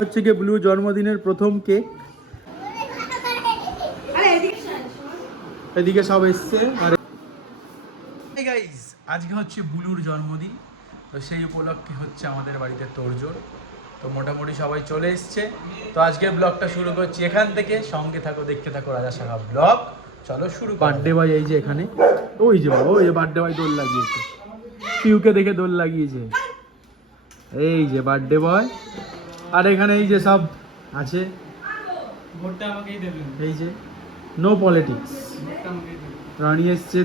হচ্ছে কি ব্লু জন্মদিনের প্রথম কেক। এদিকে সব এসছে। আর গাইস আজকে হচ্ছে ব্লুর জন্মদিন, তো সেই উপলক্ষে হচ্ছে আমাদের বাড়িতে তোড়জোড়। তো মোটামুটি সবাই চলে এসছে। তো আজকের ব্লগটা শুরু করছি এখান থেকে। সঙ্গে থাকো, দেখতে থাকো রাজা সাহেব ব্লগ। চলো শুরু। বার্থডে বয় এই যে এখানে, ওই যে বাবা ওই যে বার্থডে বয় দোল লাগিয়েছে, পিউকে দেখে দোল লাগিয়েছে। এই যে বার্থডে বয়। আর এখানে এই যে সব আছে, ভোটটা আমাকেই দেবেন। এই যে নো পলিটিক্স, রানী এসছে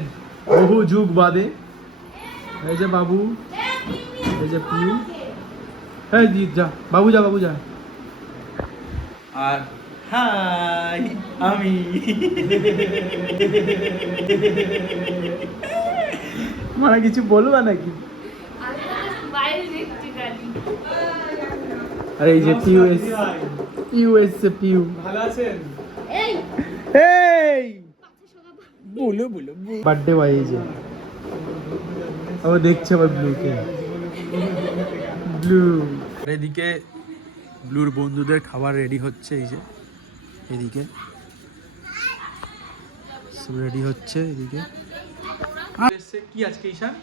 বহু যুগ বাদে। এই যে বাবু, এই যে পিউ, এই দি যা বাবু, যা বাবু যা। আর হাই আমি মানে কিছু বলবা নাকি? আরে এই যে পিউ এসছে, পিউ ভালো আছেন? এই বলো বলো বার্থডে বয় এই যে ও দেখছে আবার ব্লুকে। ব্লু এদিকে ব্লুর বন্ধুদের খাবার রেডি হচ্ছে। এই যে এদিকে সব রেডি হচ্ছে। এদিকে কি আজকে ঈশান?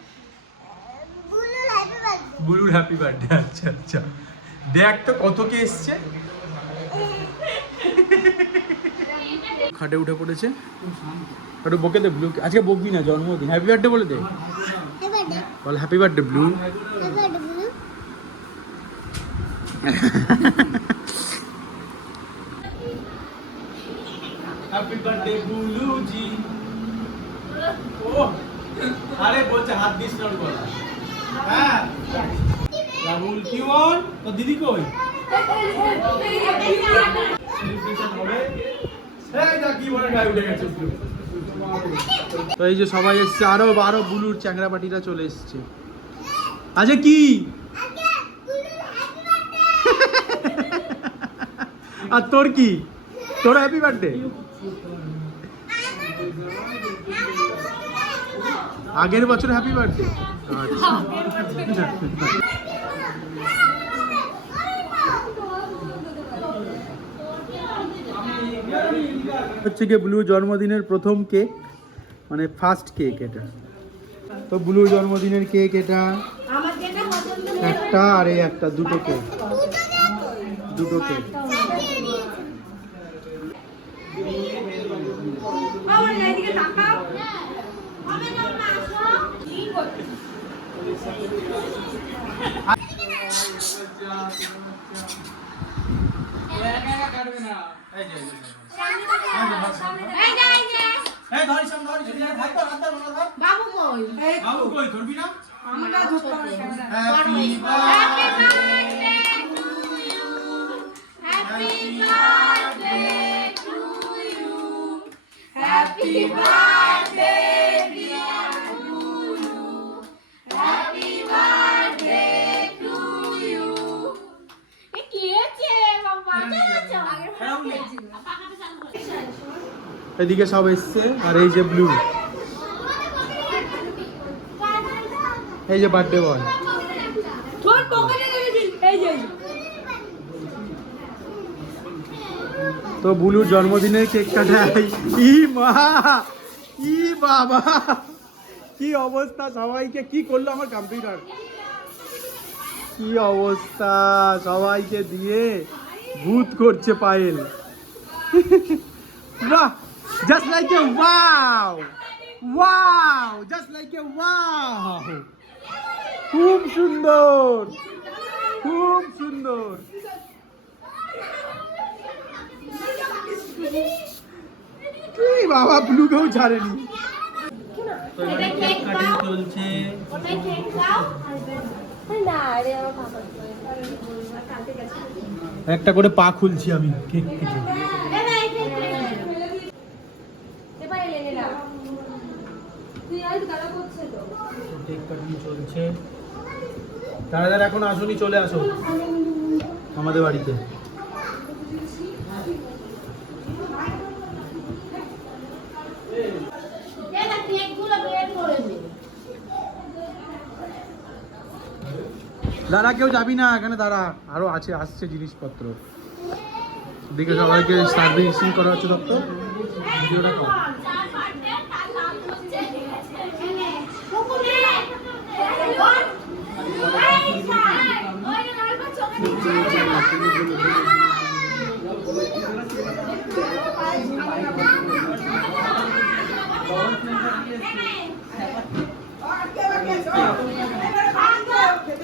ব্লুর হ্যাপি বার্থডে। আচ্ছা আচ্ছা, দেখ তো কত কে এসছে। খাটে উঠে পড়েছে। একটু বকে দে ব্লু, আজকে বকবি না, জন্মদিন। হ্যাপি বার্থডে বলে দে, বল happy birthday Bulu. Happy birthday Bulu ji. ও আরে বলছে হাত দিস না বল। হ্যাঁ রাহুল কি বল, তো দিদি কই? সেলিব্রেশন হবে। এই দা কি বলে গায়ে উঠে গেছে। তো এই যে সবাই এসছে, আরো ব্লুর চ্যাংড়া পাটিরা চলে এসছে। আজকে কি আর তোর কি, তোর হ্যাপি বার্থডে? আগের বছর হ্যাপি বার্থডে। হচ্ছে কি ব্লু জন্মদিনের প্রথম কেক, মানে ফার্স্ট কেক এটা। তো ব্লু জন্মদিনের কেক এটা একটা, আর এই একটা, দুটো কেক, দুটো কেক। বাবু কই? বাবু কই, ধরবি না? আমরা ধরতে হবে camera. Happy birthday happy birthday to you, happy birthday dear Bulu, happy birthday to you. এ কি হচ্ছে বাবা? এদিকে সব এসছে। আর এই যে ব্লু, এই যে বার্থডে বয়। তো ব্লুর জন্মদিনের কেক কাটাই। ই মা, ই বাবা, কি অবস্থা, সবাইকে কি করলো আমার কম্পিউটার। কি অবস্থা, সবাইকে দিয়ে ভূত করছে পায়েল। বাহ, just like a wow, wow, just like a wow. খুব সুন্দর, খুব সুন্দর। কি বাবা, ব্লুকেও ছাড়েনি। চলছে একটা করে পা খুলছি আমি কেক কেটে। কেক কাটিং চলছে। দাদা এখন আসুনি, চলে আসো আমাদের বাড়িতে। দাঁড়া, কেউ যাবি না এখানে, দাঁড়া, আরো আছে, আসছে জিনিসপত্র। দিকে সবাইকে সার্ভিসিং করা হচ্ছে দপ্তর। ভিডিওটা কর।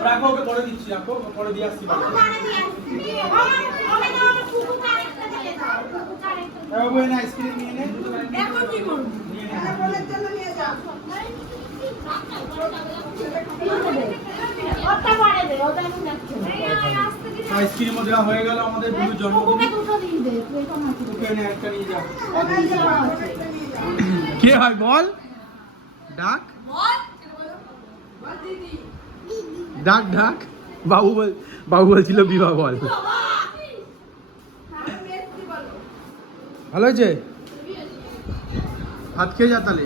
রাখো, ওকে পরে দিচ্ছি, রাখো, পরে দিয়ে আসছি। আইসক্রিম নিয়ে নে। আইসক্রিমও দেওয়া হয়ে গেল আমাদের বুলুর জন্মদিনে। একটা নিয়ে যা। কে হয় বল? ডাক ডাক ডাক। বাবু বলছিল বিবাহ বল। ভালো হয়েছে? ভাত খেয়ে যা তাহলে।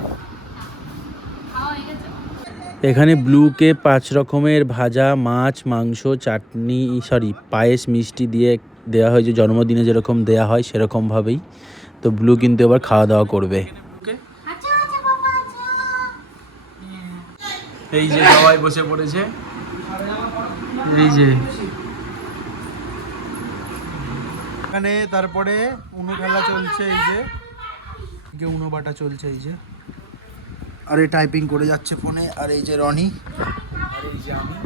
এখানে ব্লুকে 5 রকমের ভাজা, মাছ, মাংস, চাটনি, পায়েস, মিষ্টি দিয়ে দেওয়া হয়েছে, জন্মদিনে যেরকম দেওয়া হয় সেরকমভাবেই। তো ব্লু কিন্তু এবার খাওয়া দাওয়া করবে। এই যে সবাই বসে পড়েছে, এই যে এখানে। তারপরে উনো খেলা চলছে, এই যে উনো বাটা চলছে, এই যে। আর এই টাইপিং করে যাচ্ছে ফোনে। আর এই যে রনি, আর এই যে আমি।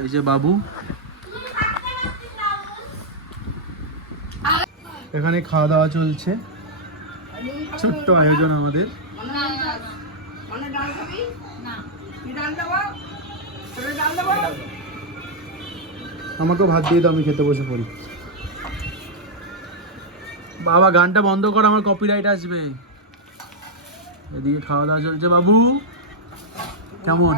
এই যে বাবু। এখানে খাওয়া দাওয়া চলছে, ছোট্ট আয়োজন আমাদের। আমাকেও ভাত দিয়ে দাও, আমি খেতে বসে পড়ি। বাবা গানটা বন্ধ কর, আমার কপিরাইট আসবে। এদিকে খাওয়া দাওয়া চলছে। বাবু কেমন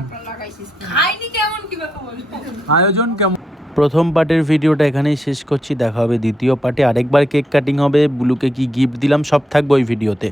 আয়োজন, কেমন? প্রথম পার্টের ভিডিওটা এখানেই শেষ করছি। দেখা হবে দ্বিতীয় পার্টে। আরেকবার কেক কাটিং হবে, ব্লুকে কি গিফট দিলাম সব থাকবে ওই ভিডিওতে।